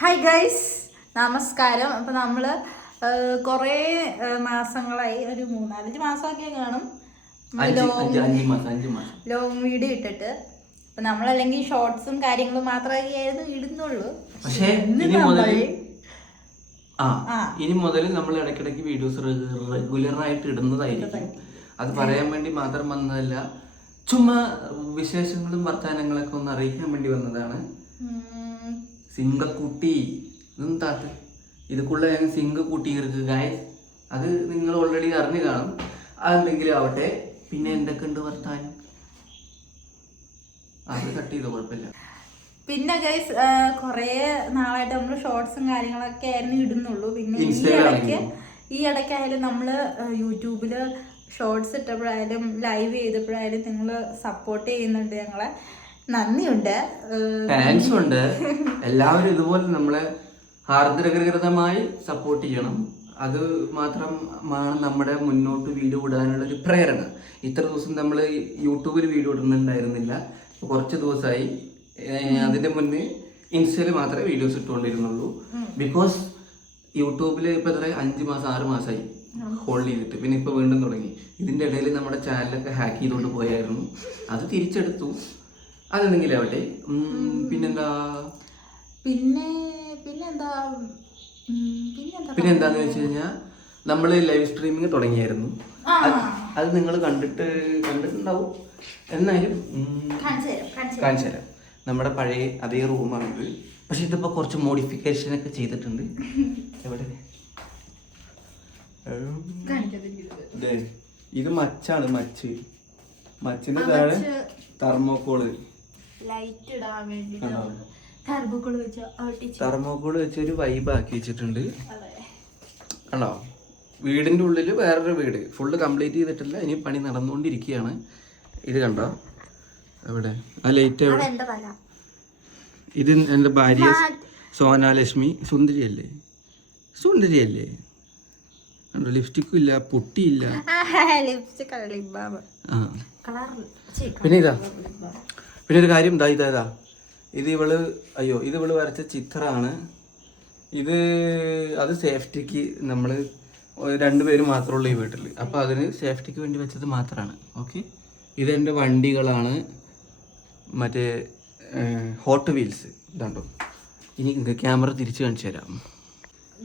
Hi guys നമസ്കാരം. അപ്പം നമ്മൾ കുറേ മാസങ്ങളായി ഒരു മൂന്നാലഞ്ച് മാസമൊക്കെ കാണും. ലോങ് വീഡിയോ ഇട്ടിട്ട്. അപ്പം നമ്മളല്ലെങ്കിൽ ഷോർട്സും കാര്യങ്ങളും മാത്രമേ ആയിരുന്നു ഇടുന്നുള്ളൂ. പക്ഷേ ഇനി മുതൽ ആ ആ. ഇനി മുതൽ നമ്മൾ ഇടയ്ക്കിടയ്ക്ക് വീഡിയോസ് റെഗുലർ ആയിട്ട് ഇടുന്നതായിരിക്കും. അത് പറയാൻ വേണ്ടി മാത്രം വന്നതല്ല ചുമ്മാ വിശേഷങ്ങളും വർത്തമാനങ്ങളൊക്കെ ഒന്ന് അറിയിക്കാൻ വേണ്ടി വന്നതാണ്. സിങ്കക്കുട്ടി ഇതെന്താത്ത് ഇതൊക്കെയുള്ള ഞാൻ സിങ്ക് കൂട്ടിയിരിക്കുക ഗായസ് അത് നിങ്ങൾ ഓൾറെഡി അറിഞ്ഞു കാണും. അതെന്തെങ്കിലും ആവട്ടെ. പിന്നെ എന്തൊക്കെയുണ്ട് വർത്താനം? അത് കട്ട് ചെയ്തോ കുഴപ്പമില്ല. പിന്നെ ഗൈസ് കുറേ നാളായിട്ട് നമ്മൾ ഷോർട്സും കാര്യങ്ങളൊക്കെ ആയിരുന്നു ഇടുന്നുള്ളൂ. പിന്നെ ഈ ഇടയ്ക്ക് ഈ ഇടയ്ക്കായാലും നമ്മൾ യൂട്യൂബിൽ ഷോർട്സ് ഇട്ടപ്പോഴായാലും ലൈവ് ചെയ്തപ്പോഴായാലും നിങ്ങൾ സപ്പോർട്ട് ചെയ്യുന്നുണ്ട് ഞങ്ങളെ. നന്ദിയുണ്ട്. താങ്ക്സ് ഉണ്ട്. എല്ലാവരും ഇതുപോലെ നമ്മളെ ഹാർദ്രകൃതമായി സപ്പോർട്ട് ചെയ്യണം. അത് മാത്രമാണ് നമ്മുടെ മുന്നോട്ട് വീഡിയോ ഇടാനുള്ള ഒരു പ്രേരണ. ഇത്ര ദിവസം നമ്മൾ യൂട്യൂബിൽ വീഡിയോ ഇടുന്നുണ്ടായിരുന്നില്ല കുറച്ച് ദിവസമായി. അതിന്റെ മുന്നേ ഇൻസ്റ്റയിൽ മാത്രമേ വീഡിയോസ് ഇട്ടുകൊണ്ടിരുന്നുള്ളൂ. ബിക്കോസ് യൂട്യൂബിൽ ഇപ്പൊ എത്ര അഞ്ച് മാസം ആറ് മാസമായി. ഹോൾഡ് ചെയ്തിട്ട്. പിന്നെ ഇപ്പൊ വീണ്ടും തുടങ്ങി. ഇതിന്റെ ഇടയിൽ നമ്മുടെ ചാനലൊക്കെ ഹാക്ക് ചെയ്തുകൊണ്ട് പോയായിരുന്നു. അത് തിരിച്ചെടുത്തു. അതെന്തെങ്കിലും ആവട്ടെ. ഉം, പിന്നെന്താ? പിന്നെ പിന്നെന്താ? പിന്നെന്താന്ന് വെച്ച് കഴിഞ്ഞാൽ നമ്മൾ ലൈവ് സ്ട്രീമിങ് തുടങ്ങിയായിരുന്നു. അത് നിങ്ങൾ കണ്ടിട്ട് കണ്ടിട്ടുണ്ടാവും. എന്നാലും കാണിച്ചു തരാം നമ്മുടെ പഴയ അതേ റൂമാണിത് പക്ഷെ ഇതിപ്പോ കുറച്ച് മോഡിഫിക്കേഷൻ ഒക്കെ ചെയ്തിട്ടുണ്ട്. എവിടെ? ഇത് മച്ചാണ് മച്ച്. മച്ചിന്റെ താഴെ തെർമോക്കോൾ. ലൈറ്റ് ഇടാൻ വേണ്ടിട്ട്? കർബുക്കൾ വെച്ച് ഒരു വൈബ് ആക്കി വെച്ചിട്ടുണ്ട്. കണ്ടോ വീടിന്റെ ഉള്ളിൽ വേറൊരു വീട്. ഫുള്ള് കംപ്ലീറ്റ് ചെയ്തിട്ടില്ല. ഇനി പണി നടന്നുകൊണ്ടിരിക്കുകയാണ്. ഇത് കണ്ടോ? എവിടെ ആ ലൈറ്റ് എവിടെ? ഇത് എന്റെ ഭാര്യ സോനാലക്ഷ്മി സുന്ദരിയല്ലേ? സുന്ദരിയല്ലേ? കണ്ടോ? ലിപ്സ്റ്റിക്കും ഇല്ല പൊട്ടിയില്ല പിന്നെ ഇതാ. പിന്നെ ഒരു കാര്യം ഇതാ ഇതാ. ഇതാ ഇവൾ അയ്യോ ഇത് ഇവൾ വരച്ച ചിത്രമാണ്. ഇത് അത് സേഫ്റ്റിക്ക് നമ്മൾ രണ്ടുപേരും മാത്രമേ ഉള്ളൂ ഈ വീട്ടിൽ അപ്പോൾ അതിന് സേഫ്റ്റിക്ക് വേണ്ടി വെച്ചത് മാത്രമാണ് ഓക്കെ? ഇതെന്റെ വണ്ടികളാണ്. മറ്റേ ഹോട്ട് വീൽസ് ഇതാണ്ടോ. ഇനി ക്യാമറ തിരിച്ചു കാണിച്ചു തരാം.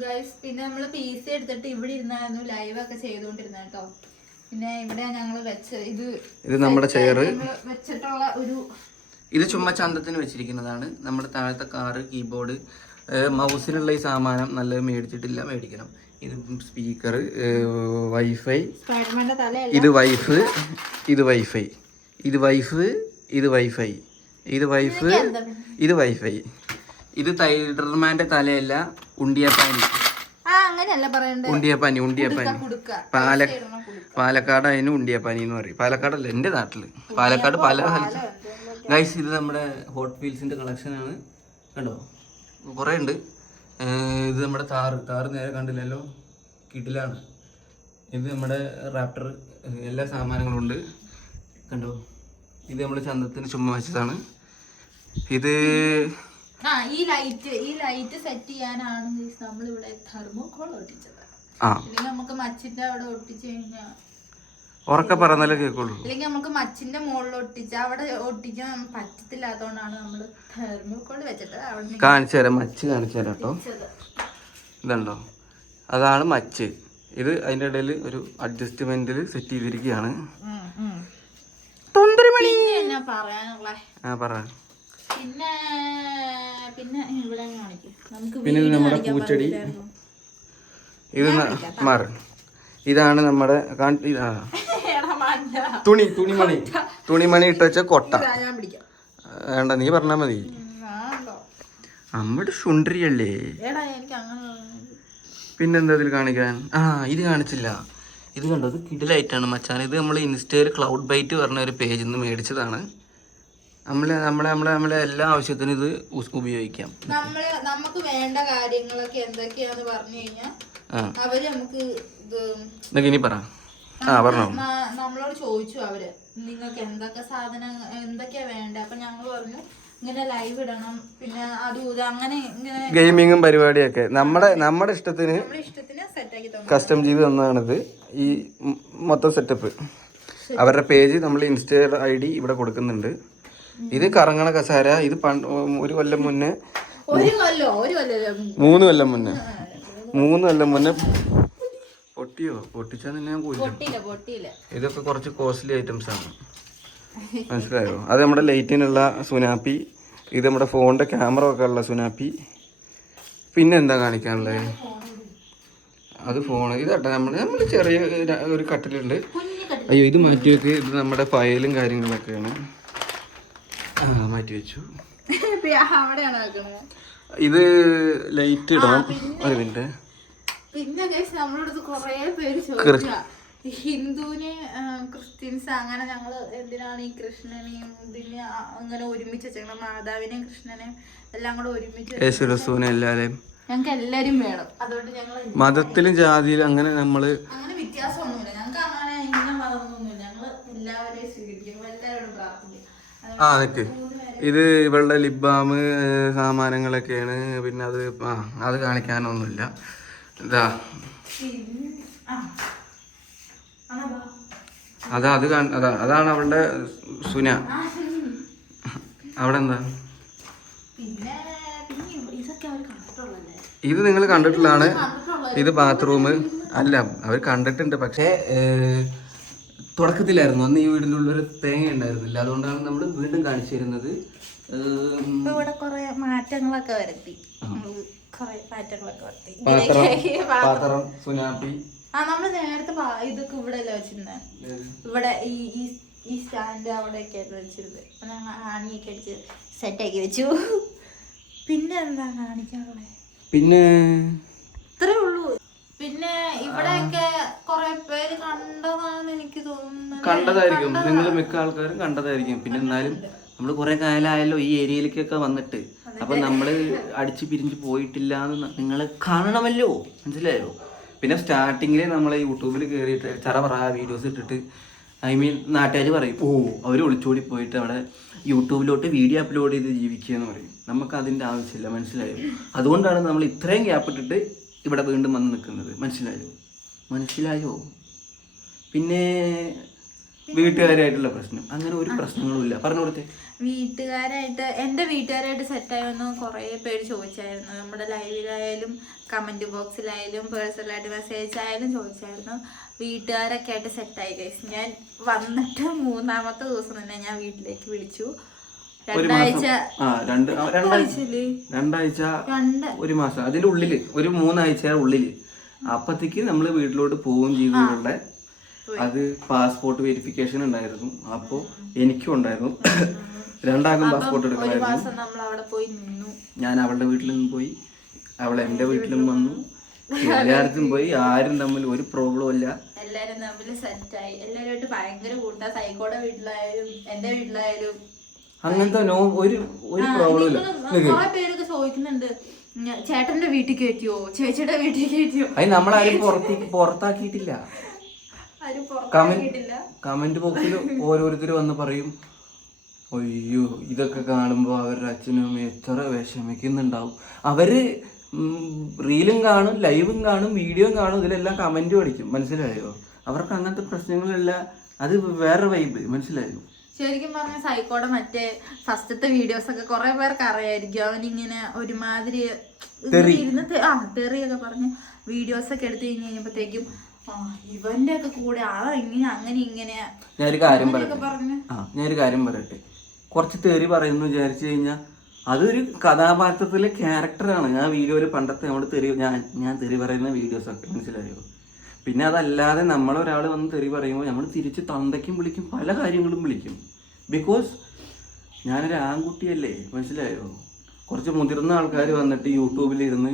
ഗൈസ് പിന്നെ നമ്മൾ പി സി എടുത്തിട്ട് ഇവിടെ ഇരുന്നായിരുന്നു ലൈവ് ഒക്കെ ചെയ്തോണ്ടിരുന്ന കേട്ടോ. പിന്നെ ഇവിടെ ഞങ്ങൾ വെച്ച ഇത് ഇത് നമ്മുടെ ചെയർ വെച്ചിട്ടുള്ള ഒരു ഇത് ചുമ്മാ ചന്തത്തിന് വെച്ചിരിക്കുന്നതാണ്. നമ്മുടെ താഴത്തെ കാറ് കീബോർഡ് മൗസിനുള്ള ഈ സാമാനം നല്ല മേടിച്ചിട്ടില്ല മേടിക്കണം. ഇത് സ്പീക്കർ വൈഫൈ. ഇത് വൈഫ് ഇത് വൈഫൈ. ഇത് വൈഫ് ഇത് വൈഫൈ. ഇത് വൈഫ് ഇത് വൈഫൈ. ഇത് തൈഡർമാന്റെ തലയല്ല ഉണ്ടിയപ്പാനി. ഉണ്ടിയപ്പാനി ഉണ്ടിയപ്പാനി. പാല പാലക്കാട് അതിന് ഉണ്ടിയപ്പാനി എന്ന് പറയും. പാലക്കാടല്ല എന്റെ നാട്ടിൽ. പാലക്കാട് പല. സ്ഥലത്ത്. ഗൈസ് ഇത് നമ്മുടെ ഹോട്ട് വീൽസിന്റെ കളക്ഷൻ ആണ്. കണ്ടോ? കുറേ ഉണ്ട്. ഇത് നമ്മുടെ താറ് താറ് നേരെ കണ്ടില്ലല്ലോ? കിടിലാണ്. ഇത് നമ്മുടെ റാപ്റ്റർ എല്ലാ സാമാനങ്ങളും ഉണ്ട്. കണ്ടോ? ഇത് നമ്മൾ ചന്തത്തിന് ചുമ വെച്ചതാണ്. ഇത് ആ ഈ ലൈറ്റ് ഈ ലൈറ്റ് സെറ്റ് ചെയ്യാനാണ് നമ്മൾ ഇവിടെ തെർമോകോൾ ഒട്ടിച്ചത്. നമുക്ക് മച്ചിന്റെ അവിടെ ഒട്ടിച്ചു കഴിഞ്ഞാൽ ഉറക്കെ പറഞ്ഞാലേ കേൾക്കുള്ളൂ. അല്ലെങ്കിൽ നമുക്ക് മച്ചിന്റെ മുകളിൽ ഒട്ടിച്ച് അവിടെ ഒട്ടിക്കാൻ പറ്റത്തില്ലാത്തോണ്ടാണ് നമ്മൾ തെർമോകോൾ വെച്ചിട്ട് അവിടെ കാണിച്ചു തരാം മച്ച് കാണിച്ചു തരാം കേട്ടോ. ഇതുണ്ടോ? അതാണ് മച്ച്. ഇത് അതിന്റെ ഇടയിൽ ഒരു അഡ്ജസ്റ്റ്മെന്റിൽ സെറ്റ് ചെയ്തിരിക്കുകയാണ്. തൊണ്ടരമണി. ആ പറ. പിന്നെ പിന്നെ ഇവിടെ കാണിക്കും. നമുക്ക് പിന്നെ നമ്മുടെ പൂച്ചെടി. ഇത് മാറ്. ഇതാണ് നമ്മുടെ. തുണി തുണിമണി. തുണിമണി ഇട്ട് വെച്ച കൊട്ട വേണ്ട നീ പറഞ്ഞാ മതി? നമ്മുടെ ശുണ്ട്രിയല്ലേ പിന്നെന്താ ഇതിൽ കാണിക്കാൻ? ആ ഇത് കാണിച്ചില്ല. ഇത് കണ്ടോ ഇത് കിടിലായിട്ടാണ് മച്ചാൻ ഇത് നമ്മൾ ഇൻസ്റ്റയിൽ ക്ലൗഡ് ബൈറ്റ് പറഞ്ഞ ഒരു പേജിൽ നിന്ന് മേടിച്ചതാണ്. നമ്മളെ നമ്മളെ നമ്മളെ നമ്മളെ എല്ലാ ആവശ്യത്തിനും ഇത് ഉപയോഗിക്കാം. നമുക്ക് വേണ്ട കാര്യങ്ങളൊക്കെ എന്തൊക്കെയാന്ന് പറഞ്ഞു കഴിഞ്ഞാൽ അവർ നമുക്ക് ഇത് ഇനി പറ. ആ പറഞ്ഞോ. നമ്മളോട് ചോദിച്ചു അവർ. നിങ്ങൾക്ക് എന്തൊക്കെ സാധനം എന്തൊക്കെയാ വേണ്ടത് അപ്പൊ ഞങ്ങൾ പറഞ്ഞു ഇങ്ങനെ ലൈവ് ഇടണം. പിന്നെ അതും അങ്ങനെ ഇങ്ങനെ ഗെയിമിങ്ങും പരിപാടിയൊക്കെ. നമ്മുടെ നമ്മുടെ ഇഷ്ടത്തിന് കസ്റ്റം ചെയ്ത് തന്നതാണിത്. ഈ മൊത്തം സെറ്റപ്പ് അവരുടെ പേജ് നമ്മൾ ഇൻസ്റ്റ ഐ ഡി ഇവിടെ കൊടുക്കുന്നുണ്ട്. ഇത് കറങ്ങണ കസാര. ഇത് പണ്ട് ഒരു കൊല്ലം മുന്നേ ഒരു കൊല്ലോ ഒരു കൊല്ലം മൂന്ന്. കൊല്ലം മുന്നേ. മൂന്ന് കൊല്ലം മുന്നേ പൊട്ടിയോ? പൊട്ടിച്ചാൽ നിന്നെ ഞാൻ കൊല്ലും പൊട്ടിയില്ല പൊട്ടിയില്ല. ഇതൊക്കെ കുറച്ച് കോസ്റ്റ്ലി ഐറ്റംസ് ആണ്. മനസ്സിലായോ? അത് നമ്മുടെ ലൈറ്റിനുള്ള സുനാപ്പി ഇത് നമ്മുടെ ഫോണിന്റെ ക്യാമറ ഒക്കെ ഉള്ള സുനാപ്പി. പിന്നെ എന്താ കാണിക്കാനുള്ളത് അത് ഫോൺ ഇതാട്ടെ നമ്മൾ നമ്മൾ ചെറിയ ഒരു കട്ടിലുണ്ട്. അയ്യോ ഇത് മാറ്റി വെക്ക്. ഇത് നമ്മുടെ ഫയലും കാര്യങ്ങളൊക്കെയാണ്. ആ മാറ്റി വെച്ചു. ഇത് ലൈറ്റ് ഇടണം. ഒരു മിനിറ്റ് പിന്നെ guys, നമ്മുടെ കുറേ പേര് ചോദിച്ചാ ഹിന്ദുവിനെ ക്രിസ്ത്യൻസ് അങ്ങനെ ഞങ്ങൾ എന്തിനാണ് ഈ കൃഷ്ണനെയും ഇതിനെ അങ്ങനെ ഒരുമിച്ച് വെച്ചേക്കണം മാതാവിനെയും കൃഷ്ണനെയും എല്ലാം കൂടെ ഒരുമിച്ച് എല്ലാരെയും. ഞങ്ങൾക്ക് എല്ലാരും വേണം. അതുകൊണ്ട് ഞങ്ങൾ മതത്തിലും ജാതിയിലും അങ്ങനെ നമ്മൾ അങ്ങനെ വ്യത്യാസമൊന്നുമില്ല. ഞങ്ങൾക്ക് അങ്ങനെ ഇന്ന മതമൊന്നുമില്ല. ഞങ്ങൾ എല്ലാവരെയും സ്വീകരിക്കും. എല്ലാവരോടും പ്രാർത്ഥിക്കും. ആ നിക്ക് ഇത് ഇവളുടെ ലിബാമ് സാമാനങ്ങളൊക്കെയാണ്. പിന്നെ അത് ആ അത് കാണിക്കാനൊന്നുമില്ല. ഇതാ അതാ അത് അതാ അതാണ് അവളുടെ സുന. അവിടെ എന്താ? ഇത് നിങ്ങൾ കണ്ടിട്ടുള്ളതാണ്. ഇത് ബാത്റൂം അല്ല അവർ കണ്ടിട്ടുണ്ട്. പക്ഷേ തുടക്കത്തിലായിരുന്നു. അന്ന് ഈ വീടിന്റെ ഉള്ളൊരു തേങ്ങ ഉണ്ടായിരുന്നില്ല. അതുകൊണ്ടാണ് നമ്മൾ വീണ്ടും കാണിച്ചു തരുന്നത്. ഇവിടെ കുറേ മാറ്റങ്ങളൊക്കെ വരുത്തി. നമ്മൾ പാത്രം സുനാപ്പി. ആ നമ്മൾ നേരത്തെ ഇതൊക്കെ ഇവിടെ അല്ലേ വെച്ചിരുന്നേ? ഇവിടെ ഈ ഈ- സ്റ്റാൻഡ് അവിടെയൊക്കെ ആയിട്ട് വെച്ചിരുന്നത്. അപ്പൊ ഞങ്ങൾ ആണിയൊക്കെ അടിച്ച് സെറ്റാക്കി വെച്ചു. പിന്നെ എന്താ കാണിക്കാനുള്ളത് പിന്നെ ഇത്രേ ഉള്ളൂ. പിന്നെ ഇവിടെയൊക്കെ കുറെ പേര് കണ്ടതാണെന്ന് എനിക്ക് തോന്നുന്നത് കണ്ടതായിരിക്കും. നിങ്ങൾ മിക്ക ആൾക്കാരും കണ്ടതായിരിക്കും. പിന്നെ എന്നാലും നമ്മൾ കുറെ കാലമായല്ലോ ഈ ഏരിയയിലേക്കൊക്കെ വന്നിട്ട്. അപ്പൊ നമ്മൾ അടിച്ച് പിരിഞ്ഞു പോയിട്ടില്ല നിങ്ങൾ കാണണമല്ലോ? മനസ്സിലായോ? പിന്നെ സ്റ്റാർട്ടിങ്ങിൽ നമ്മൾ യൂട്യൂബിൽ കയറിയിട്ട് ചറ പറ വീഡിയോസ് ഇട്ടിട്ട് ഐ മീൻ നാട്ടുകാർ പറയും ഓ അവർ ഒളിച്ചോടി പോയിട്ട് അവിടെ യൂട്യൂബിലോട്ട് വീഡിയോ അപ്ലോഡ് ചെയ്ത് ജീവിക്കുക എന്ന് പറയും. നമുക്ക് അതിന്റെ ആവശ്യമില്ല മനസ്സിലായോ? അതുകൊണ്ടാണ് നമ്മൾ ഇത്രയും ഗ്യാപ്പ് ഇട്ടിട്ട് ഇവിടെ വീണ്ടും വന്ന് നിൽക്കുന്നത്. മനസ്സിലായോ? മനസ്സിലായോ? പിന്നെ വീട്ടുകാരായിട്ടുള്ള പ്രശ്നം. അങ്ങനെ ഒരു പ്രശ്നങ്ങളും ഇല്ല പറഞ്ഞു കൊടുത്തേ. വീട്ടുകാരായിട്ട് എന്റെ വീട്ടുകാരായിട്ട് സെറ്റായെന്ന് കുറേ പേര് ചോദിച്ചായിരുന്നു. നമ്മുടെ ലൈവിലായാലും കമന്റ് ബോക്സിലായാലും പേഴ്സണലായിട്ട് മെസ്സേജ് ആയാലും ചോദിച്ചായിരുന്നു. വീട്ടുകാരൊക്കെ ആയിട്ട് സെറ്റായി കഴിച്ചു ഞാൻ വന്നിട്ട് മൂന്നാമത്തെ ദിവസം തന്നെ ഞാൻ വീട്ടിലേക്ക് വിളിച്ചു. രണ്ടാഴ്ച ഒരു മാസം. അതിന്റെ ഉള്ളിൽ ഒരു മൂന്നാഴ്ച ഉള്ളിൽ. അപ്പത്തേക്ക് നമ്മൾ വീട്ടിലോട്ട് പോവുകയും ചെയ്തു അത് പാസ്പോർട്ട് വെരിഫിക്കേഷൻ ഉണ്ടായിരുന്നു. അപ്പോ എനിക്കും ഉണ്ടായിരുന്നു. രണ്ടാകും പാസ്പോർട്ട് എടുക്കണമായിരുന്നു. ഞാൻ അവളുടെ വീട്ടിൽ നിന്ന് പോയി. അവൾ എന്റെ വീട്ടിലും വന്നു. എല്ലായിടത്തും പോയി. ആരും തമ്മിൽ ഒരു പ്രോബ്ലം ഇല്ല. എല്ലാരും തമ്മിൽ സെറ്റായി എല്ലാവരുമായിട്ട് ഭയങ്കര കൂട്ടാ. സൈക്കോടെ വീട്ടിലായാലും എന്റെ വീട്ടിലായാലും. അങ്ങനത്തെ നോ ഒരു ഒരു പ്രോബ്ലം ഇല്ല. കുറെ പേരൊക്കെ ചോദിക്കുന്നുണ്ട്. ചേട്ടന്റെ വീട്ടിൽ കയറ്റിയോ ചേച്ചിയുടെ വീട്ടിൽ കയറ്റിയോ അത് നമ്മളാരും പുറത്തേക്ക് പുറത്താക്കിയിട്ടില്ല. കമന്റ് ബോക്സിൽ ഓരോരുത്തർ വന്ന് പറയും അയ്യോ ഇതൊക്കെ കാണുമ്പോൾ അവരുടെ അച്ഛനും അമ്മയും എത്ര വിഷമിക്കുന്നുണ്ടാവും. അവർ റീലും കാണും ലൈവും കാണും വീഡിയോയും കാണും ഇതിലെല്ലാം കമന്റ് പഠിക്കും. മനസ്സിലായോ? അവർക്ക് അങ്ങനത്തെ പ്രശ്നങ്ങളല്ല. അത് വേറെ വൈബ് മനസ്സിലായോ? ശരിക്കും പറഞ്ഞ സൈക്കോടെ മറ്റേ ഫസ്റ്റത്തെ വീഡിയോസ് ഒക്കെ കുറെ പേർക്ക് അറിയായിരിക്കും. അവനിങ്ങനെ ഒരുമാതിരി ഇരുന്ന് ആ തെറിയൊക്കെ പറഞ്ഞ് വീഡിയോസ് ഒക്കെ എടുത്തു കഴിഞ്ഞ് കഴിഞ്ഞപ്പോഴത്തേക്കും ഇവന്റെ ഒക്കെ കൂടെ ആ ഇങ്ങനെ അങ്ങനെ ഇങ്ങനെ. ഞാനൊരു കാര്യം പറഞ്ഞു പറയട്ടെ. ആ ഞാനൊരു കാര്യം പറയട്ടെ. കുറച്ച് തെറി പറയുന്നു വിചാരിച്ചു കഴിഞ്ഞാൽ അതൊരു കഥാപാത്രത്തിലെ ക്യാരക്ടറാണ് ഞാൻ വീഡിയോയിൽ പണ്ടത്തെ നമ്മൾ തെറി ഞാൻ ഞാൻ തെറി പറയുന്ന വീഡിയോസ് ഒക്കെ മനസ്സിലായോ? പിന്നെ അതല്ലാതെ നമ്മളൊരാൾ വന്ന് തെറി പറയുമ്പോൾ നമ്മൾ തിരിച്ച് തന്തയ്ക്കും വിളിക്കും പല കാര്യങ്ങളും വിളിക്കും. ബിക്കോസ് ഞാനൊരു ആൺകുട്ടിയല്ലേ മനസ്സിലായോ? കുറച്ച് മുതിർന്ന ആൾക്കാർ വന്നിട്ട് യൂട്യൂബിലിരുന്ന്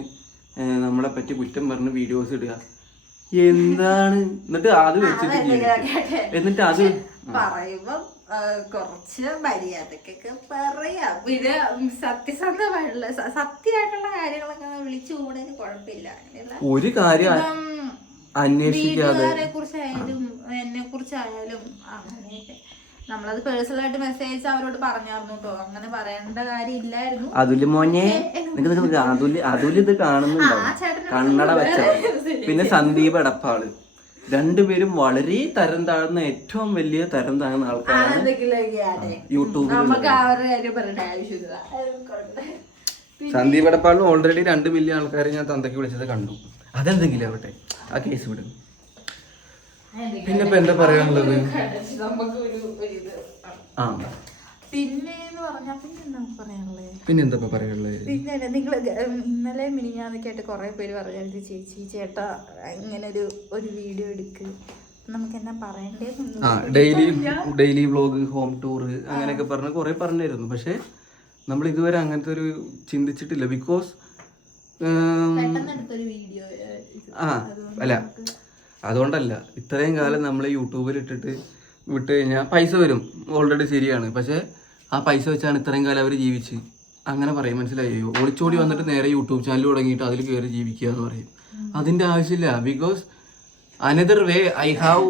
നമ്മളെ പറ്റി കുറ്റം പറഞ്ഞ് വീഡിയോസ് ഇടുക. എന്താണ്? എന്നിട്ട് അത് വെച്ചിട്ട് എന്നിട്ട് അത് പറയുമ്പോ കുറച്ച് മര്യാദക്കൊക്കെ പറയാം. പിന്നെ സത്യസന്ധമായിട്ടുള്ള സത്യമായിട്ടുള്ള കാര്യങ്ങളൊക്കെ വിളിച്ചു കൂടുന്നതിന് കുഴപ്പമില്ല. അങ്ങനെയുള്ള ഒരു കാര്യം അന്വേഷിക്കാതെ. കുറിച്ചായാലും എന്നെ കുറിച്ചായാലും അങ്ങനെയൊക്കെ. നമ്മളത് പേഴ്സണലായിട്ട് മെസ്സേജ് അവരോട് പറഞ്ഞായിരുന്നു കേട്ടോ അങ്ങനെ പറയേണ്ട കാര്യമില്ലായിരുന്നു. അതുൽ മോനെ അതുൽ അതുൽ ഇത് കാണുന്നുണ്ടോ? കണ്ണട വെച്ച. പിന്നെ സന്ദീപ് എടപ്പാൾ. രണ്ടുപേരും വളരെ തരം താഴ്ന്ന ഏറ്റവും വലിയ തരം താഴ്ന്ന ആൾക്കാരാണ് യൂട്യൂബിൽ സന്ദീപ് എടപ്പാളിന് ഓൾറെഡി രണ്ട് മില്യൺ ആൾക്കാരെ ഞാൻ തന്തയ്ക്ക് വിളിച്ചത് കണ്ടു. അതെന്തെങ്കിലും ആവട്ടെ. ആ കേസ് വിടും. പിന്നെ ഇപ്പൊ എന്താ പറയാനുള്ളത്? ആ. പിന്നെ എന്ന് പറഞ്ഞാൽ പിന്നെ എന്താ പറയാനുള്ളത് പിന്നെ എന്താ പറയാനുള്ളത് പിന്നെ നിങ്ങൾ ഇന്നലെ മിനിഞ്ഞാന്നൊക്കെ ആയിട്ട് കുറേ പേര് പറഞ്ഞായിരുന്നു ചേച്ചി ചേട്ടാ ഇങ്ങനെ ഒരു ഒരു വീഡിയോ എടുക്ക്. നമുക്ക് എന്നാ പറയണ്ടേ daily daily vlog home tour അങ്ങനെയൊക്കെ പറഞ്ഞ് കുറെ പറഞ്ഞായിരുന്നു. പക്ഷേ നമ്മൾ ഇതുവരെ അങ്ങനത്തെ ഒരു ചിന്തിച്ചിട്ടില്ല ബിക്കോസ് ആ അല്ല. അതുകൊണ്ടല്ല ഇത്രയും കാലം നമ്മൾ യൂട്യൂബിൽ ഇട്ടിട്ട് വിട്ട് കഴിഞ്ഞാൽ പൈസ വരും ഓൾറെഡി ശരിയാണ്. പക്ഷേ ആ പൈസ വെച്ചാണ് ഇത്രയും കാലം അവർ ജീവിച്ച്. അങ്ങനെ പറയും മനസ്സിലായോ? ഒളിച്ചോടി വന്നിട്ട് നേരെ യൂട്യൂബ് ചാനൽ തുടങ്ങിയിട്ട് അതിൽ കയറി ജീവിക്കുക എന്ന് പറയും. അതിന്റെ ആവശ്യമില്ല because another way I have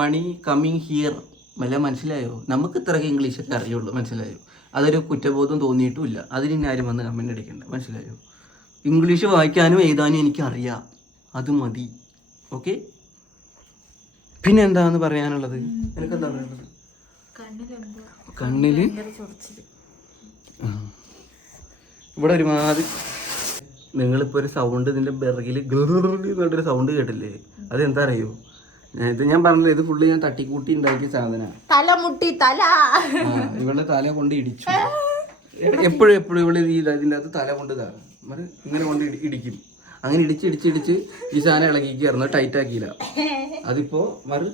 money coming here വല്ല മനസ്സിലായോ? നമുക്ക് ഇത്രയൊക്കെ ഇംഗ്ലീഷൊക്കെ അറിയുള്ളൂ മനസ്സിലായോ? അതൊരു കുറ്റബോധം തോന്നിയിട്ടുമില്ല. അതിന് ആരും വന്ന് കമന്റ് അടിക്കണ്ട മനസ്സിലായോ? ഇംഗ്ലീഷ് വായിക്കാനും എഴുതാനും എനിക്കറിയാം. അത് മതി. ഓക്കെ പിന്നെ എന്താന്ന് പറയാനുള്ളത്? എനിക്കെന്താ പറയാനുള്ളത്? കണ്ണിലെന്തോ കണ്ണിൽ. ഇവിടെ ഒരുമാതിരി നിങ്ങളിപ്പോ ഒരു സൗണ്ട് ഇതിന്റെ ബെറകിൽ എന്നൊരു സൗണ്ട് കേട്ടില്ലേ? അത് എന്താ അറിയോ ഇത് ഞാൻ പറഞ്ഞത് ഇത് ഫുള്ള് ഞാൻ തട്ടിക്കൂട്ടി ഉണ്ടാക്കിയ സാധന. തല മുട്ടി തല. ഇവളുടെ തല കൊണ്ട് ഇടിച്ചു. എപ്പോഴും എപ്പോഴും ഇവൾ ഇതിന്റെ അകത്ത് തല കൊണ്ട് ഇതാണ് ഇങ്ങനെ കൊണ്ട് ഇടിക്കും. അങ്ങനെ ഇടിച്ച് ഇടിച്ച് ഇടിച്ച് ഈ സാധനം ഇളകിക്കായിരുന്നു ടൈറ്റ് ആക്കിയില്ല. അതിപ്പോ മറു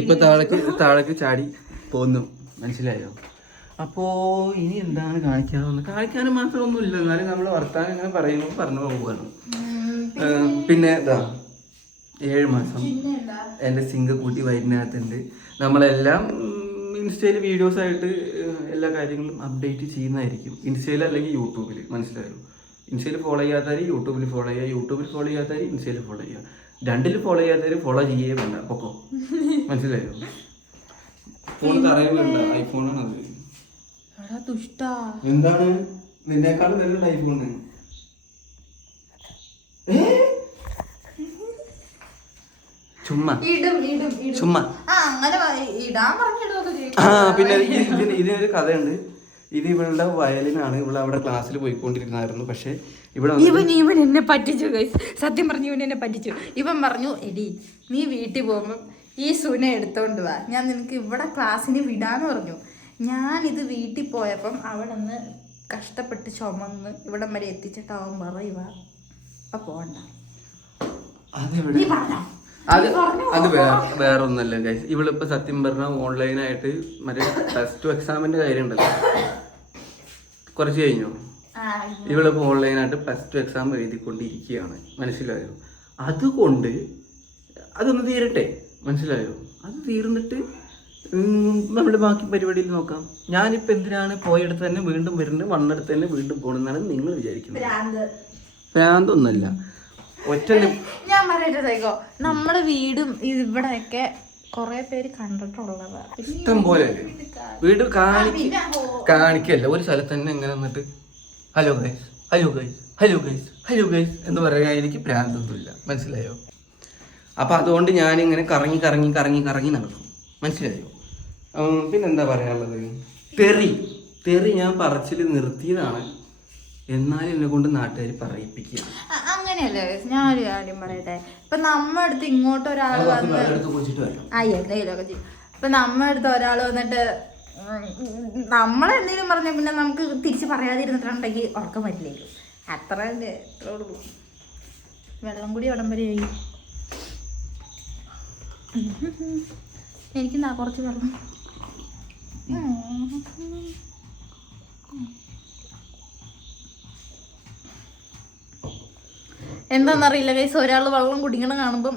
ഇപ്പൊ താഴേക്ക് താഴേക്ക് ചാടി പോന്നു. മനസ്സിലായോ? അപ്പോ ഇനി എന്താണ് കാണിക്കാതെ കാണിക്കാനും മാത്രം ഒന്നുമില്ല എന്നാലും നമ്മൾ വർത്താനം ഇങ്ങനെ പറയുമ്പോൾ പറഞ്ഞു പോവുകയാണ് പിന്നെ ഇതാ ഏഴ് മാസം എന്റെ എന്റെ സിങ്ക് കൂട്ടി വൈകുന്നേരത്തുണ്ട് നമ്മളെല്ലാം ഇൻസ്റ്റയിൽ വീഡിയോസ് ആയിട്ട് എല്ലാ കാര്യങ്ങളും അപ്ഡേറ്റ് ചെയ്യുന്നതായിരിക്കും. ഇൻസ്റ്റയിൽ അല്ലെങ്കിൽ യൂട്യൂബിൽ മനസ്സിലായോ? ഇൻസ്റ്റയിൽ ഫോളോ ചെയ്യാത്തവർ യൂട്യൂബിൽ ഫോളോ ചെയ്യുക യൂട്യൂബിൽ ഫോളോ ചെയ്യാത്തവർ ഇൻസ്റ്റയിൽ ഫോളോ ചെയ്യുക. രണ്ടിൽ ഫോളോ ചെയ്യാത്തവർ ഫോളോ ചെയ്യേ വേണ്ട. പൊക്കോ? മനസ്സിലായോ? ഫോൺ കറയുന്നുണ്ട് ഐഫോണാണ് അത്. എടാ ദുഷ്ടാ. എന്താണ്? നിന്നേക്കാളും നല്ലത് ഐഫോണ് ചുമ്മാ. ഇടും ഇടും ഇടും. ചുമ്മാ. ആ അങ്ങനെ ഇടാൻ പറഞ്ഞിടുമൊക്കെ ചെയ്യും. ആ പിന്നെ ഇതിനൊരു കഥയുണ്ട്. ഇത് ഇവളുടെ വയലിനാണ്. ഇവൾ അവിടെ ക്ലാസ്സിൽ പോയിക്കൊണ്ടിരുന്നായിരുന്നു. പക്ഷെ ഇവിടെ ഇവൻ ഇവൻ എന്നെ പറ്റിച്ചു സത്യം പറഞ്ഞു ഇവൻ എന്നെ പറ്റിച്ചു. ഇവൻ പറഞ്ഞു എടി നീ വീട്ടിൽ പോകുമ്പോൾ ഈ സുന എടുത്തോണ്ട് വാ. ഞാൻ നിനക്ക് ഇവിടെ ക്ലാസ്സിന് വിടാന്ന് പറഞ്ഞു. ഞാൻ ഇത് വീട്ടിൽ പോയപ്പം അവിടെ നിന്ന് കഷ്ടപ്പെട്ട് ചുമന്ന് ഇവിടം വരെ എത്തിച്ചിട്ടാവും പറയുക അപ്പൊ പോണ്ട. പറഞ്ഞോ? അത് അത് വേറെ വേറെ ഒന്നല്ല ഗൈസ് ഇവളിപ്പോ സത്യം പറഞ്ഞാൽ ഓൺലൈനായിട്ട് മറ്റേ പ്ലസ് ടു എക്സാമിന്റെ കാര്യം ഉണ്ടല്ലോ കുറച്ച് കഴിഞ്ഞു. ഇവളിപ്പോൾ ഓൺലൈനായിട്ട് പ്ലസ് ടു എക്സാം എഴുതിക്കൊണ്ടിരിക്കുകയാണ്. മനസ്സിലായോ? അതുകൊണ്ട് അതൊന്ന് തീരട്ടെ. മനസ്സിലായോ? അത് തീർന്നിട്ട് നമ്മൾ ബാക്കി പരിപാടിയിൽ നോക്കാം. ഞാനിപ്പോൾ എന്തിനാണ് പോയടുത്ത് തന്നെ വീണ്ടും വരുന്നത് വണ്ണെടുത്ത് തന്നെ വീണ്ടും പോകണമെന്നാണ് നിങ്ങൾ വിചാരിക്കുന്നത്. ഭ്രാന്തൊന്നുമല്ല ഒറ്റ ഞാൻ പറയട്ടെ നമ്മുടെ വീടും ഇവിടെയൊക്കെ കുറെ പേര് കണ്ടിട്ടുള്ളത്. ഇഷ്ടം പോലെ വീട് കാണിക്ക കാണിക്കല്ല? ഒരു സ്ഥലത്ത് തന്നെ ഇങ്ങനെ വന്നിട്ട് hello guys hello guys hello guys hello guys എന്ന് പറയാൻ എനിക്ക് പ്രാന്തൊന്നുമില്ല. മനസ്സിലായോ? അപ്പൊ അതുകൊണ്ട് ഞാൻ ഇങ്ങനെ കറങ്ങി കറങ്ങി കറങ്ങി കറങ്ങി നടക്കും മനസ്സിലായോ? പിന്നെന്താ പറയാനുള്ളത്? തെറി. തെറി ഞാൻ പറച്ചിൽ നിർത്തിയതാണ്. എന്നാലും എന്നെ കൊണ്ട് നാട്ടുകാർ പറയിപ്പിക്കുക. അങ്ങനെയല്ലേ ഞാനൊരു കാര്യം പറയട്ടെ. ഇപ്പൊ നമ്മുടെ അടുത്ത് ഇങ്ങോട്ട് ഒരാൾ വന്ന് എന്തെങ്കിലുമൊക്കെ ചെയ്യും. ഇപ്പൊ നമ്മുടെ അടുത്ത് ഒരാൾ വന്നിട്ട് നമ്മളെന്തെങ്കിലും പറഞ്ഞ പിന്നെ നമുക്ക് തിരിച്ച് പറയാതിരുന്നിട്ടുണ്ടെങ്കിൽ ഉറക്കം വരില്ലേക്കും അത്ര അത്രേ ഉള്ളൂ. വെള്ളം കൂടി ഉടം വരെയായി എനിക്ക് കുറച്ച് വെള്ളം? എന്താണെന്നറിയില്ല കൈസ് ഒരാൾ വെള്ളം കുടിക്കണം കാണുമ്പം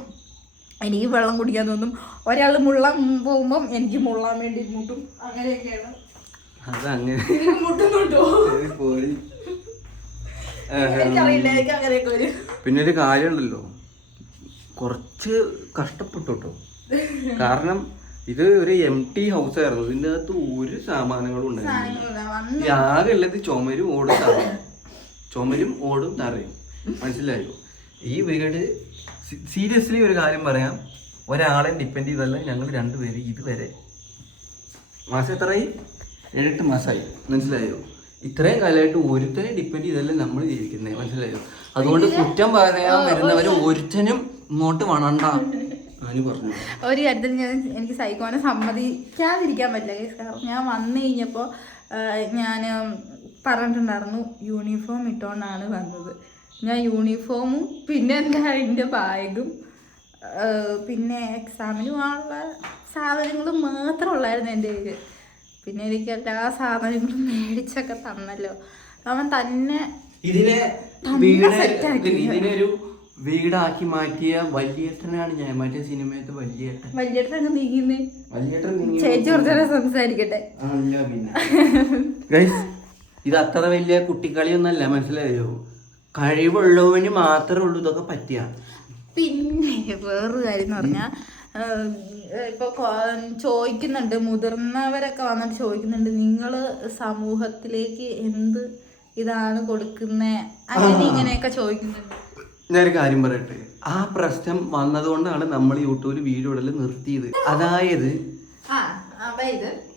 എനിക്ക് വെള്ളം കുടിക്കാൻ തോന്നും. ഒരാൾ മുള്ളാൻ പോകുമ്പം എനിക്ക് മുള്ളാൻ വേണ്ടി മുട്ടും. അങ്ങനെയൊക്കെയാണ്. പിന്നെ ഒരു കാര്യമുണ്ടല്ലോ. കുറച്ച് കഷ്ടപ്പെട്ടു കേട്ടോ കാരണം ഇത് ഒരു എം ടി ഹൗസ് ആയിരുന്നു. ഇതിന്റെ അകത്ത് ഒരു സാമാനങ്ങളും ഉണ്ടായിരുന്നില്ല. ഈ ആകെ ഉള്ളത് ചുമരും ഓടും തറയും. ചുമരും ഓടും തറയും. മനസ്സിലായോ? ഈ വീട് സീരിയസ്ലി ഒരു കാര്യം പറയാം. ഒരാളെ ഡിപ്പെൻഡ് ചെയ്തല്ല ഞങ്ങൾ രണ്ടുപേര് ഇതുവരെ. മാസം എത്രയായി? ഏഴെട്ട് മാസമായി മനസ്സിലായോ? ഇത്രയും കാലമായിട്ട് ഒരുത്തനെ ഡിപ്പെൻഡ് ചെയ്തല്ല നമ്മൾ ജീവിക്കുന്നത് മനസ്സിലായോ? അതുകൊണ്ട് കുറ്റം പറയാൻ വരുന്നവര് ഒരുത്തനും ഇങ്ങോട്ട് വണണ്ട. ഒരു കാര്യത്തിൽ ഞാൻ എനിക്ക് സൈക്കോനെ സമ്മതിക്കാതിരിക്കാൻ പറ്റില്ല കേസ് കാരണം ഞാൻ വന്നു കഴിഞ്ഞപ്പോൾ ഞാൻ പറഞ്ഞിട്ടുണ്ടായിരുന്നു യൂണിഫോം ഇട്ടുകൊണ്ടാണ് വന്നത്. ഞാൻ യൂണിഫോമും പിന്നെ എന്താ അതിന്റെ ബാഗും പിന്നെ എക്സാമിന് പോകാനുള്ള സാധനങ്ങളും മാത്രം ഉള്ളായിരുന്നു എന്റെ കയ്യിൽ പിന്നെ എനിക്ക് എല്ലാ സാധനങ്ങളും മേടിച്ചൊക്കെ തന്നല്ലോ. അവൻ തന്നെ ഇതിനെ ഒരു വീടാക്കി മാറ്റിയ വലിയേട്ടനാണ് ഞാൻ. മറ്റേ സിനിമയത്തെ വലിയേട്ടൻ. അങ്ങ് നീങ്ങുന്നേ. വലിയേട്ടൻ ചേച്ചി കുറച്ചു സംസാരിക്കട്ടെ. ഇത് അത്ര വലിയ കുട്ടിക്കളിയൊന്നല്ല മനസ്സിലായോ? കഴിവുള്ളവന് മാത്രമേ ഉള്ളൂ ഇതൊക്കെ പറ്റിയ. പിന്നെ വേറൊരു കാര്യം എന്ന് പറഞ്ഞാൽ ഇപ്പൊ ചോദിക്കുന്നുണ്ട് മുതിർന്നവരൊക്കെ വന്നിട്ട് ചോദിക്കുന്നുണ്ട് നിങ്ങൾ സമൂഹത്തിലേക്ക് എന്ത് ഇതാണ് കൊടുക്കുന്ന? അങ്ങനെ ഇങ്ങനെയൊക്കെ ചോദിക്കുന്നുണ്ട്. ഞാനൊരു കാര്യം പറയട്ടെ. ആ പ്രശ്നം വന്നതുകൊണ്ടാണ് നമ്മൾ യൂട്യൂബിൽ വീഡിയോ ഇടൽ നിർത്തിയത്. അതായത്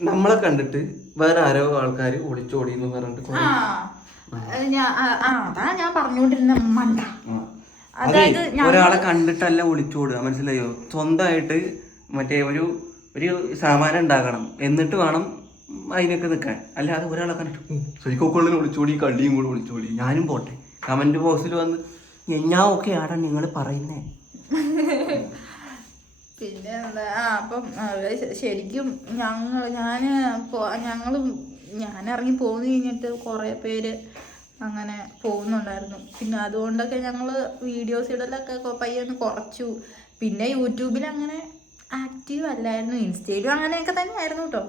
നമ്മളെ കണ്ടിട്ട് വേറെ ആരോ ആൾക്കാർ ഒളിച്ചോടി എന്ന് പറഞ്ഞിട്ട് അതാ ഞാൻ പറഞ്ഞുകൊണ്ടിരുന്ന മണ്ട അതായത് ഒരാളെ കണ്ടിട്ടല്ല ഒളിച്ചോടുക മനസ്സിലായോ? സ്വന്തമായിട്ട് മറ്റേ ഒരു ഒരു സാമാനം ഉണ്ടാക്കണം എന്നിട്ട് വേണം അതിനൊക്കെ നിൽക്കാൻ. അല്ലാതെ ഒരാളെ കണ്ടിട്ട് ഒളിച്ചോടി കള്ളിയും കൂടെ ഒളിച്ചോടി ഞാനും പോട്ടെ. കമന്റ് ബോക്സിൽ വന്ന് ഞാൻ ഓക്കെ ആടാ നിങ്ങൾ പറയുന്നേ. പിന്നെ എന്താ ആ അപ്പം ശരിക്കും ഞങ്ങൾ ഞാൻ ഞങ്ങളും ഞാൻ ഇറങ്ങി പോന്നു കഴിഞ്ഞിട്ട് കുറേ പേര് അങ്ങനെ പോകുന്നുണ്ടായിരുന്നു. പിന്നെ അതുകൊണ്ടൊക്കെ ഞങ്ങൾ വീഡിയോസ് ഇടലൊക്കെ പയ്യെ ഒന്ന് കുറച്ചു. പിന്നെ യൂട്യൂബിൽ അങ്ങനെ ആക്റ്റീവ് അല്ലായിരുന്നു. ഇൻസ്റ്റയിലും അങ്ങനെയൊക്കെ തന്നെ ആയിരുന്നു കേട്ടോ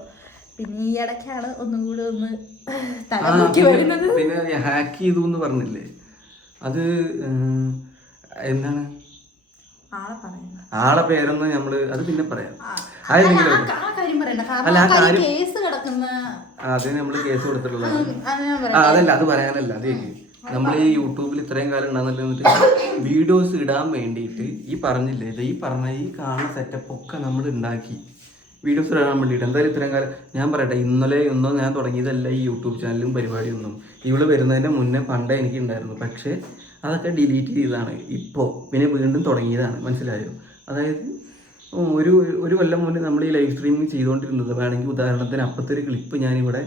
പിന്നെ ഈ ഇടയ്ക്കാണ് ഒന്നും കൂടെ ഒന്ന് തലമുക്കി വരുന്നത്. പിന്നെ ഹാക്ക് ചെയ്തു എന്ന് പറഞ്ഞില്ലേ? അത് എന്താണ്? ആളെ പേരൊന്നും നമ്മൾ അത് പിന്നെ പറയാം. അതെങ്കിലും കാര്യം പറയണ്ട. അല്ല, കാരണം ആ കാര്യം- കേസ് കിടക്കുന്ന അത് നമ്മൾ കേസ് കൊടുത്തിട്ടുള്ളതാണ്. ഞാൻ ആ അതല്ല അത് പറയാനല്ല അത് നമ്മൾ ഈ യൂട്യൂബിൽ ഇത്രയും കാലം ഉണ്ടാകുന്നല്ലോ എന്നിട്ട് വീഡിയോസ് ഇടാൻ വേണ്ടിയിട്ട് ഈ പറഞ്ഞില്ലേ ഇത് ഈ പറഞ്ഞ ഈ കാണുന്ന സെറ്റപ്പ് ഒക്കെ നമ്മൾ ഉണ്ടാക്കി. വീഡിയോസ് ഇടാൻ വേണ്ടിയിട്ട്. എന്തായാലും ഇത്രയും കാലം ഞാൻ പറയട്ടെ ഇന്നലെ ഒന്നും ഞാൻ തുടങ്ങിയതല്ല ഈ യൂട്യൂബ് ചാനലും പരിപാടിയൊന്നും. ഇവൾ വരുന്നതിന് മുന്നേ പണ്ടേ എനിക്ക് ഉണ്ടായിരുന്നു പക്ഷേ അതൊക്കെ ഡിലീറ്റ് ചെയ്തതാണ്. ഇപ്പോൾ പിന്നെ വീണ്ടും തുടങ്ങിയതാണ്. മനസ്സിലായോ? അതായത് ഒരു ഒരു കൊല്ലം മുന്നേ നമ്മൾ ഈ ലൈവ് സ്ട്രീമിങ് ചെയ്തുകൊണ്ടിരുന്നത് വേണമെങ്കിൽ ഉദാഹരണത്തിന് അപ്പോഴത്തെ ഒരു ക്ലിപ്പ് ഞാനിവിടെ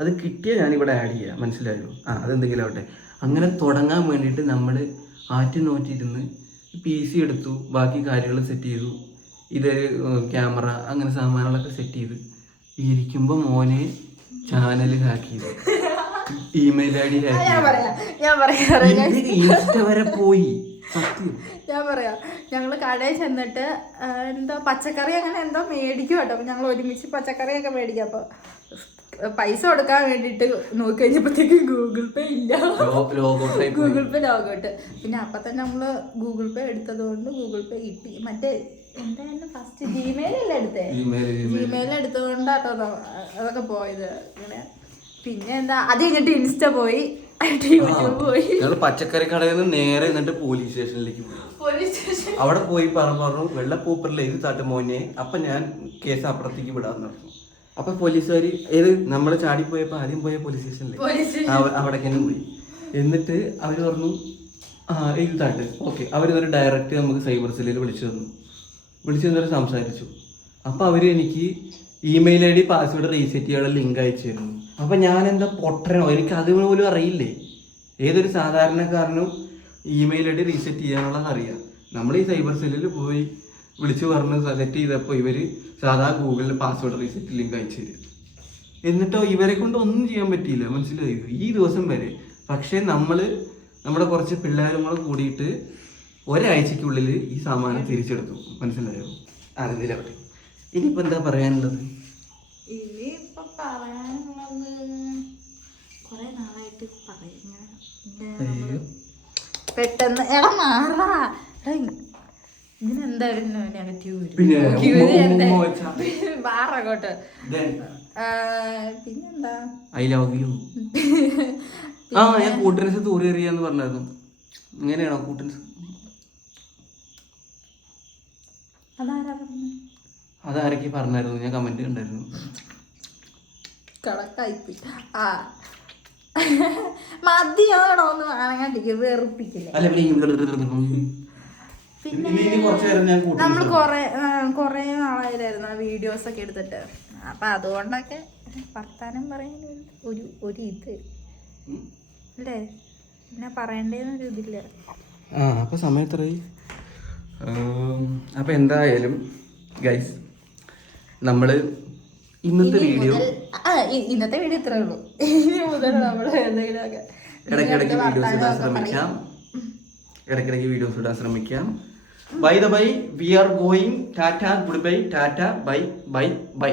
അത് കിട്ടിയ ഞാനിവിടെ ആഡ് ചെയ്യാം. മനസ്സിലായോ? ആ അതെന്തെങ്കിലും ആവട്ടെ. അങ്ങനെ തുടങ്ങാൻ വേണ്ടിയിട്ട് നമ്മൾ ആറ്റി നോറ്റിരുന്ന് പി സി എടുത്തു ബാക്കി കാര്യങ്ങൾ സെറ്റ് ചെയ്തു. ഇത് ക്യാമറ അങ്ങനെ സാമാനങ്ങളൊക്കെ സെറ്റ് ചെയ്ത് ഇരിക്കുമ്പോൾ മോനെ ചാനൽ ഹാക്ക് ചെയ്തു. ഇമെയിൽ ഐ ഡി ഹാക്ക് ചെയ്തു. ഇൻസ്റ്റ വരെ പോയി? ഞാൻ പറയാം ഞങ്ങൾ കടയിൽ ചെന്നിട്ട് എന്തോ പച്ചക്കറി അങ്ങനെ എന്തോ മേടിക്കും കേട്ടോ. അപ്പൊ ഞങ്ങൾ ഒരുമിച്ച് പച്ചക്കറിയൊക്കെ മേടിക്കാം. അപ്പൊ പൈസ കൊടുക്കാൻ വേണ്ടിയിട്ട് നോക്കി കഴിഞ്ഞപ്പോഴത്തേക്ക് ഗൂഗിൾ പേ ഇല്ല. ഗൂഗിൾ പേ ലോഗോട്ട് പിന്നെ അപ്പൊ തന്നെ നമ്മൾ ഗൂഗിൾ പേ എടുത്തത് കൊണ്ട് ഗൂഗിൾ പേ കിട്ടി. മറ്റേ എന്തായിരുന്നു ഫസ്റ്റ് ജിമെയിൽ അല്ലേ എടുത്തേ? ജിമെയിൽ എടുത്തത് കൊണ്ടാട്ടോ അതൊക്കെ പോയത്. ഇങ്ങനെ. പിന്നെ എന്താ അത് കഴിഞ്ഞിട്ട് ഇൻസ്റ്റ പോയി. ഞങ്ങൾ പച്ചക്കറി കടയിൽ നിന്ന് നേരെ എന്നിട്ട് പോലീസ് സ്റ്റേഷനിലേക്ക് പോയി. അവിടെ പോയി പറഞ്ഞു പറഞ്ഞു വെള്ളപ്പൂപ്പറിൽ എഴുതി താട്ട് മോനെ അപ്പൊ ഞാൻ കേസ് അപ്പുറത്തേക്ക് വിടാന്ന് പറഞ്ഞു അപ്പൊ പോലീസുകാർ ഏത് നമ്മൾ ചാടി പോയപ്പോ ആദ്യം പോയ പോലീസ് സ്റ്റേഷനിലേക്ക് അവിടെ തന്നെ പോയി. എന്നിട്ട് അവർ പറഞ്ഞു ആ എഴുതി താട്ട്. ഓക്കെ അവരിതൊരു ഡയറക്റ്റ് നമുക്ക് സൈബർ സെല്ലിൽ വിളിച്ചു തന്നു. വിളിച്ചു തന്നിട്ട് സംസാരിച്ചു. അപ്പൊ അവർ എനിക്ക് email I D password reset ചെയ്യാനുള്ള ലിങ്ക് അയച്ചു തരുന്നു അപ്പൊ ഞാൻ എന്താ പൊട്ടനോ? എനിക്ക് അത് പോലും അറിയില്ലേ? ഏതൊരു സാധാരണക്കാരനും ഇമെയിൽ ഐ ഡി റീസെറ്റ് ചെയ്യാനുള്ളത് അറിയാം. നമ്മൾ ഈ സൈബർ സെല്ലിൽ പോയി വിളിച്ചു പറഞ്ഞ് സെലക്ട് ചെയ്തപ്പോൾ ഇവർ സാധാ ഗൂഗിളിൽ പാസ്വേഡ് റീസെറ്റ് ലിങ്ക് അയച്ചു തരും. എന്നിട്ടോ ഇവരെ കൊണ്ട് ഒന്നും ചെയ്യാൻ പറ്റിയില്ല. മനസ്സിലായോ? ഈ ദിവസം വരെ. പക്ഷേ നമ്മൾ നമ്മുടെ കുറച്ച് പിള്ളേരും കൂടെ കൂടിയിട്ട് ഒരാഴ്ചക്കുള്ളിൽ ഈ സാമാനം തിരിച്ചെടുത്തു. മനസ്സിലായോ? അതിലാവട്ടെ ഇനിയിപ്പോൾ എന്താ പറയാനുള്ളത്? പറയാനുള്ളത് കൊറേ നാളായിട്ട് പറയുന്ന അയ്യോ. പെട്ടെന്ന് എടാ മാറാ. എടാ, ഇതിനെന്തായിരുന്നു നെഗറ്റീവ് Then, ആ, പിന്നെന്താ? I love. ആ ഞാൻ കൂട്ടൻസ് തൂറി എറിയാന്ന് പറഞ്ഞായിരുന്നു. ഇങ്ങനെയാണോ കൂട്ടൻസ് അതാരൊക്കെ പറഞ്ഞായിരുന്നു? ഞാൻ കമന്റ് കണ്ടായിരുന്നു. കണക്കായിപ്പോയി. ആ. മതിയാണോ ഒന്ന് വാങ്ങാണ്ടിരിക്കും വെറുപ്പിക്കില്ല. അല്ല പിന്നെ നമ്മൾ കൊറേ ആ, കൊറേ നാളായിരുന്നു വീഡിയോസ് ഒക്കെ എടുത്തിട്ട്. അപ്പൊ അതുകൊണ്ടൊക്കെ വർത്താനം പറയാൻ ഒരു- ഒരു ഇത്. അല്ലേ? പിന്നെ പറയണ്ടേന്നൊരു ഇതില്ല. ആ അപ്പൊ സമയം എത്രയായി? അപ്പൊ എന്തായാലും ഗൈസ് നമ്മൾ ഇന്നത്തെ വീഡിയോ ഇന്നത്തെ വീഡിയോ ഇത്രേ ഉള്ളൂ. മുതൽ നമ്മൾ എന്തെങ്കിലുമൊക്കെ ഇടയ്ക്കിടയ്ക്ക് വീഡിയോസ് ഇടാൻ ശ്രമിക്കാം. ഇടയ്ക്കിടയ്ക്ക് വീഡിയോസ് ഇടാൻ ശ്രമിക്കാം. Bye the bye we are going tata good bye tata bye bye bye